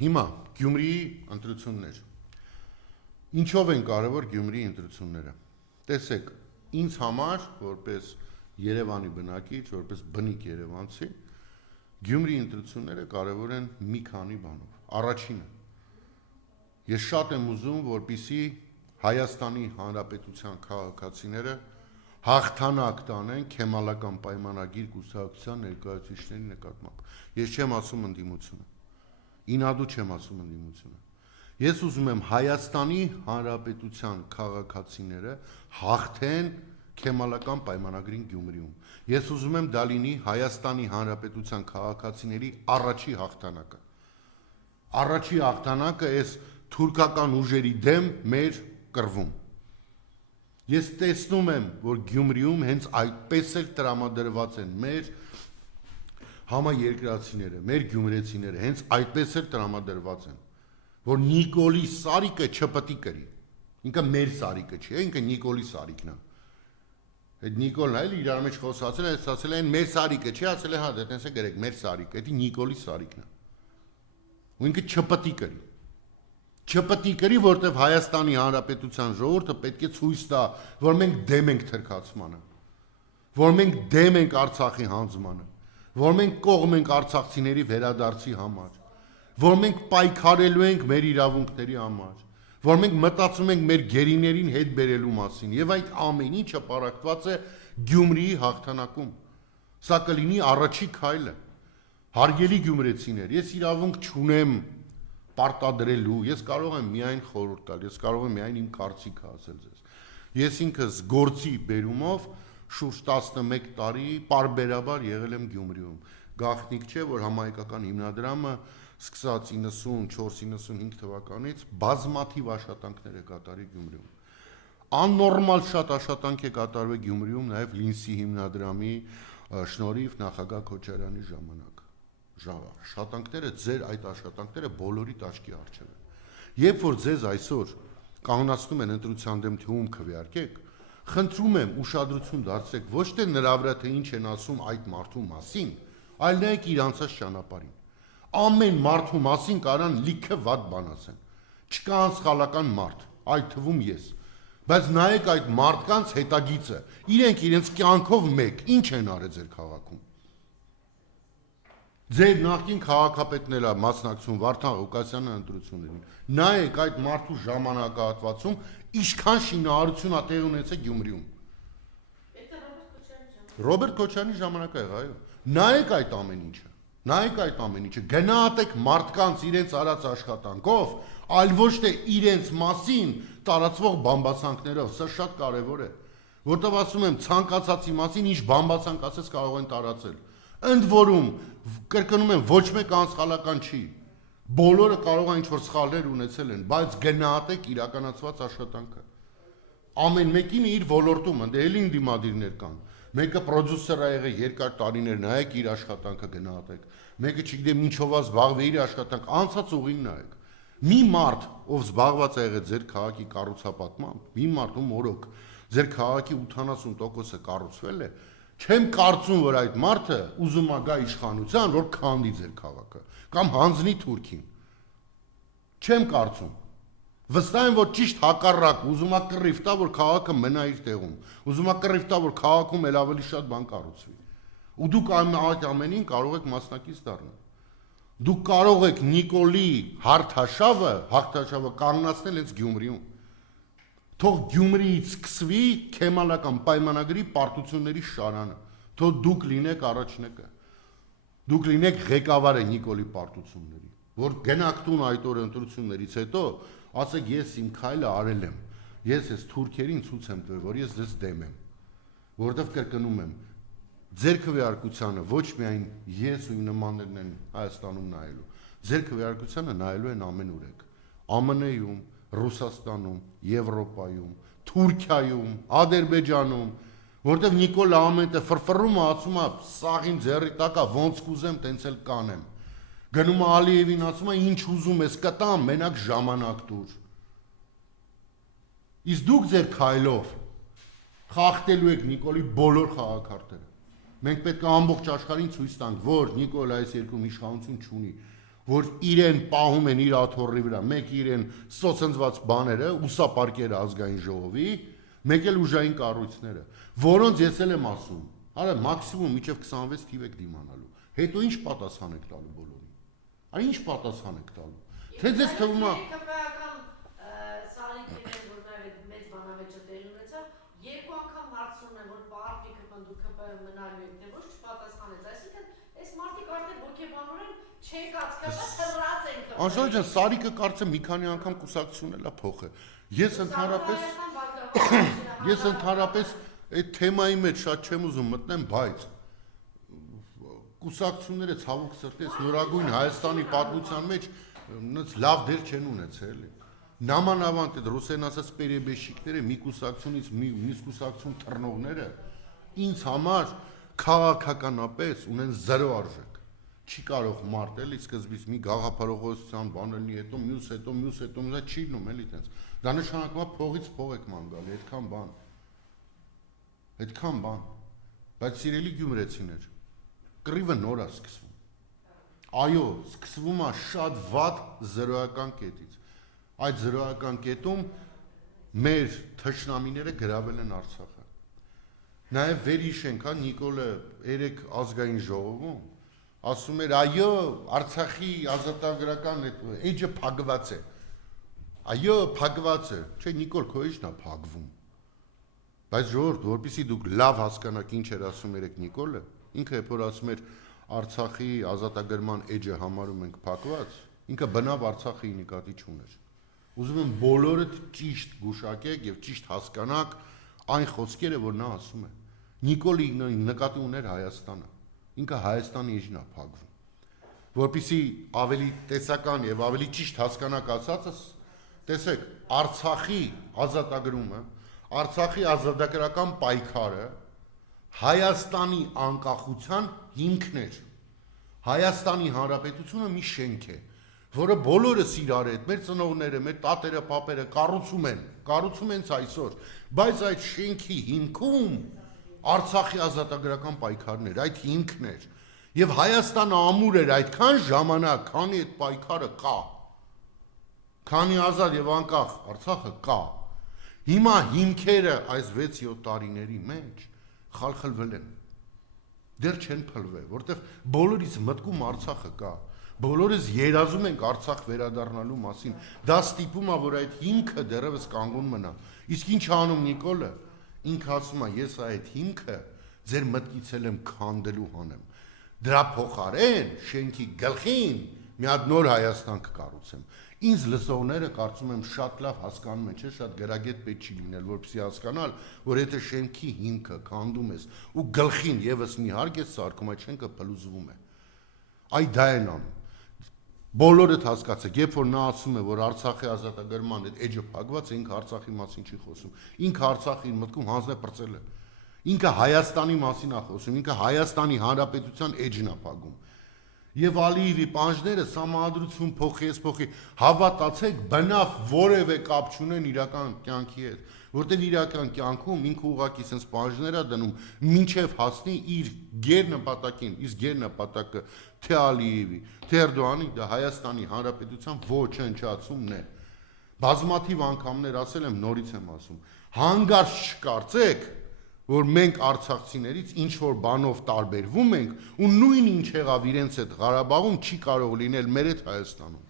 Հիմա Գյումրիի ընտրություններ։ Ինչով են կարևոր Գյումրիի ընտրությունները։ Տեսեք, ինձ համար, որպես Երևանի բնակիչ, որպես բնիկ երևանցի, Գյումրիի ընտրությունները կարևոր են մի քանի բանով։ Առաջինը, ես շատ եմ ուզում, որպեսզի Հայաստանի Հանրապետության քաղաքացիները հաղթանակ տանեն քեմալական պայմանագիր կուսակցության ներկայացուցիչների նկատմամբ։ Ես չեմ ասում ընդդիմությունը։ Ինադու չեմ ասում ընդդիմությունը։ Ես ուզում եմ Հայաստանի Հանրապետության քաղաքացիները հաղթեն քեմալական պայմանագրին Գյումրիում։ Ես ուզում եմ դա լինի Հայաստանի Հանրապետության քաղաքացիների առաջի հաղթանակը։ Առաջի հաղթանակը այս թուրքական ուժերի դեմ մեր կռվում։ Ես տեսնում եմ, որ Գյումրիում հենց այդպես էլ տրամադրված են մեր համաերկրացիները, մեր գյումրեցիները, հենց այդպես էլ տրամադրված են, որ Նիկոլի Սարիկը չպետք է կրի։ Ինքը մեր Սարիկը չի, ինքը Նիկոլի Սարիկն է։ Այդ Նիկոլն այլ իրար մեջ խոսացել է, ասել են մեր Սարիկը չի, ասել է հա, դա տենց է գրեք, մեր Սարիկը, դա Նիկոլի Սարիկն է։ Ու ինքը չպետք է կրի։ Չպետք է կրի, որտեվ Հայաստանի Հանրապետության ժողովուրդը պետք է ցույց տա, որ մենք դեմ ենք թրքացմանը, որ մենք դեմ ենք Արցախի հանձնմանը, որ մենք կողմ ենք արցախցիների վերադարձի համար, որ մենք պայքարելու ենք մեր իրավունքների համար, որ մենք մտածում ենք մեր գերիներին հետ բերելու մասին, եւ այդ ամեն ինչը պարակված է Գյումրիի հաղթանակում։ Սա կլինի առաջի քայլը։ Հարգելի գյումրեցիներ, ես իրավունք չունեմ պարտադրելու, ես կարող եմ միայն խորհուրդ տալ, ես կարող եմ միայն իմ կարծիքը ասել ձեզ։ Ես ինքս գործի բերումով շուրջ 11 տարի պարբերաբար եղել եմ Գյումրիում։ Գաղտնիք չէ, որ համահայկական հիմնադրամը սկսած 94-95 թվականից բազմաթիվ աշխատանքներ է կատարի Գյումրիում։ Աննորմալ շատ աշխատանք է կատարվել Գյումրիում նաև Լինսի հիմնադրամի շնորհիվ նախագահ Քոչարյանի ժամանակ։ Աշխատանքները, ձեր այդ աշխատանքները բոլորի տաշկի առջև են։ Երբ որ ձեզ այսօր կանոնացնում են ընտրության դեմ թե ում քվեարկեք, խնդրում եմ ուշադրություն դարձրեք ոչ թե նրա վրա թե ինչ են ասում այդ մարդու մասին, այլ նայեք իր անցած ճանապարհին։ Ամեն մարդու մասին կարան լիքը վատ բան ասեն։ Չկա անսխալական մարդ, այդ թվում ես։ Բայց նայեք այդ մարդկանց հետագիծը, իրենք իրենց կյանքով մեկ, ինչ են արել ձեր քաղաքում։ Ձեր նախկին քաղաքապետն էլ է մասնակցում Վարդան Ղուկասյանի ընտրություններին։ Նայեք այդ մարդու ժամանակահատվածում ինչքան շինարարություն է տեղի ունեցել Գյումրիում։ Ռոբերտ Քոչարյանի ժամանակը եղա, այո։ Նայեք այդ ամեն ինչը։ Նայեք այդ ամեն ինչը։ Գնահատեք մարդկանց իրենց արած աշխատանքով, այլ ոչ թե իրենց մասին տարածվող բամբասանքներով։ Սա շատ կարևոր է, որտեղ ասում եմ ցանկացածի մասին ինչ բամբասանք ասես կարող են տարածել։ Ընդ որում, կրկնում եմ, ոչ մեկ անսխալական չի։ Բոլորը կարող են ինչ-որ սխալներ ունեցել են, բայց գնահատեք իրականացված աշխատանքը։ Ամեն մեկին իր ոլորտում, ընդ էլի դիմադիրներ կան։ Մեկը պրոդյուսեր է եղել երկար տարիներ, նայեք իր աշխատանքը գնահատեք։ Մեկը չգիտեմ ինչով է զբաղվել իր աշխատանք, անցած ուղին նայեք։ Մի մարդ, ով զբաղված է եղել ձեր քաղաքի կառուցապատմամբ, մի մարդ ում օրոք ձեր քաղաքի 80%-ը կառուցվել է, չեմ կարծում, որ այդ մարդը ուզում է գա իշխանության, որ քանդի ձեր քաղաքը, կամ հանձնի Թուրքին։ Չեմ կարծում։ Վստահ եմ, որ ճիշտ հակառակ, ուզում է կռիվ տա, որ քաղաքը մնա իր տեղում, ուզում է կռիվ տա, որ քաղաքում էլ ավելի շատ բան կառուցվի։ Ու դուք այդ ամենին կարող եք մասնակից դառնալ։ Դուք կարող եք Նիկոլի հաղթաշավը կանգնացնել հենց Գյումրիում։ Թող Գյումրիից սկսվի քեմալական պայմանագրի պարտությունների շարանը, թող դուք լինեք առաջնեկը, դուք լինեք ղեկավարը Նիկոլի պարտությունների, որ գնաք տուն այդ օր ընտրություններից հետո, ասեք ես իմ քայլը արել եմ, ես այս թուրքերին ցույց եմ տվել, որ ես ձեզ դեմ եմ, որովհետև կրկնում եմ, ձեր քվեարկությանը ոչ միայն ես ու իմ նմաններն են Հայաստանում նայելու, ձեր քվեարկությանը նայելու են ամենուրեք, ԱՄՆ-ում, Ռուսաստանում, Եվրոպայում, Թուրքիայում, Ադրբեջանում, որտեղ Նիկոլը ամենտեղ ֆրֆռում է, ասում է սաղին ձեռի տակա ոնց կուզեմ, տենց էլ կանեմ։ Գնում է Ալիևին, ասում է ինչ ուզում ես կտամ, մենակ ժամանակ տուր։ Իսկ դուք ձեր քայլով խախտելու եք Նիկոլի բոլոր խաղաքարտերը։ Մենք պետք է ամբողջ աշխարհին ցույց տանք, որ Նիկոլը այս երկրում իշխանություն չունի, որ իրեն պահում են իր աթոռի վրա, մեկ իրեն սոցընծված բաները, ուսապարկերը ազգային ժողովի, մեկ էլ ուժային կառույցները, որոնց ես էլ եմ ասում, արա մաքսիմում մինչև 26 թիվ եք դիմանալու, հետո ինչ պատասխան եք տալու բոլորին, այ ինչ պատասխան եք տալու, թե ձեզ թվում է երկու անգամ հարցնում եմ, որ պարտի կպնդու կպը մնալու եք, թե ոչ չպատասխանեց, այսինքն այս մարդիկ արդեն ոգեբանորեն չեկած կպը թռած են կպը։ Անժոլ ջան, Սարիկը կարծեմ մի քանի անգամ կուսակցություն էլ է փոխել։ Ես ընդհանրապես այդ թեմայի մեջ շատ չեմ ուզում մտնեմ, բայց կուսակցությունները ցավոք սրտի նորագույն Հայաստանի պատմության մեջ լավ դեր չեն ունեցել էլի։ Նամանավանդ այդ ռուսեն ասած պերեբեշիկները մի կուսակցությունից մյուս կուսակցություն թռնողները ինձ համար քաղաքականապես ունեն զրո արժեք։ Չի կարող մարդ էլի սկզբից մի գաղափարողության բան լինի, հետո մյուս դա չի լինում էլի այդպես։ Դա նշանակում է փողից փող եք ման գալի, այդքան բան։ Բայց սիրելի գյումրեցիներ, կռիվը նոր է սկսվում։ Այո, սկսվում է շատ վատ զրոական կետից։ Այդ զրոական կետում մեր թշնամիները գրավել են Արցախը։ Նաև վերհիշենք, հա Նիկոլը երեք ազգային ժողովում ասում էր, այո, Արցախի ազատագրական էջը փակված է։ Այո, փակված է։ Չէ, Նիկոլ, քո էջն է փակվում։ Բայց ժողովուրդ, որպեսզի դուք լավ հասկանաք ինչ էր ասում երեք Նիկոլը, ինքը երբ որ ասում էր Արցախի ազատագրման էջը համարում ենք փակված, ինքը բնավ Արցախի նկատի չուներ։ Ուզում եմ բոլորդ ճիշտ գուշակեք եւ ճիշտ հասկանաք այն խոսքերը, որ նա ասում է։ Նիկոլը նկատի ուներ Հայաստանը։ Ինքը Հայաստանի էջն է փակվում։ Որպեսզի ավելի տեսական եւ ավելի ճիշտ հասկանաք ասածս, տեսեք, Արցախի ազատագրումը, Արցախի ազատագրական պայքարը Հայաստանի անկախության հիմքն էր։ Հայաստանի Հանրապետությունը մի շենք է, որը բոլորս իրար հետ, մեր ծնողները, մեր տատերը, պապերը կառուցում են այսօր, բայց այդ շենքի հիմքում Արցախի ազատագրական պայքարն էր, այդ հիմքն էր։ Եվ Հայաստանը ամուր էր այդքան ժամանակ, քանի այդ պայքարը կա։ Քանի ազատ եւ անկախ Արցախը կա։ Հիմա հիմքերը այս 6-7 տարիների մեջ խալխլվել են։ Դեռ չեն փլվել, որտեղ բոլորիս մտքում Արցախը կա։ Բոլորս երազում ենք Արցախ վերադառնալու մասին։ Դա ստիպում է, որ այդ հիմքը դեռևս կանգուն մնա։ Իսկ ինչ անում Նիկոլը։ Ինքը ասում է, ես այդ հիմքը ձեր մտքից եմ քանդելու հանեմ։ Դրա փոխարեն շենքի գլխին մի հատ նոր Հայաստան կկառուցեմ։ Ինձ լսողները կարծում եմ շատ լավ հասկանում են, չէ՞, շատ գրագետ պետք չի լինել, որպեսզի հասկանալ, որ եթե շենքի հիմքը քանդում ես ու գլխին եւս մի հարկ ես սարքում, այդ շենքը փլուզվում է։ Այ դա են անում։ Բոլորդ հասկացեք, երբ որ նա ասում է, որ Արցախի ազատագրման այդ էջը փակված է, ինքը Արցախի մասին չի խոսում։ Ինքը Արցախի մտքում հանձնեպրծել է։ Ինքը Հայաստանի մասին է խոսում, ինքը Հայաստանի Հանրապետության էջն է փակում։ Եվ Ալիևի պանջները սահմանադրություն փոխի, հավատացեք, բնավ որևէ կապ չունեն իրական կյանքի հետ, որտեղ իրական կյանքում ինքը ուղղակի sense պանջներ է դնում, մինչև հասնի իր գերնպատակին, իսկ գերնպատակը թե Ալիևի, թե Էրդողանի, դա Հայաստանի Հանրապետության ոչնչացումն է։ Բազմաթիվ անգամներ ասել եմ, նորից եմ ասում, հանգարց չկարծեք, որ մենք արցախցիներից ինչ որ բանով տարբերվում ենք ու նույն ինչ եղավ իրենց հետ Ղարաբաղում չի կարող լինել մեր հետ Հայաստանում։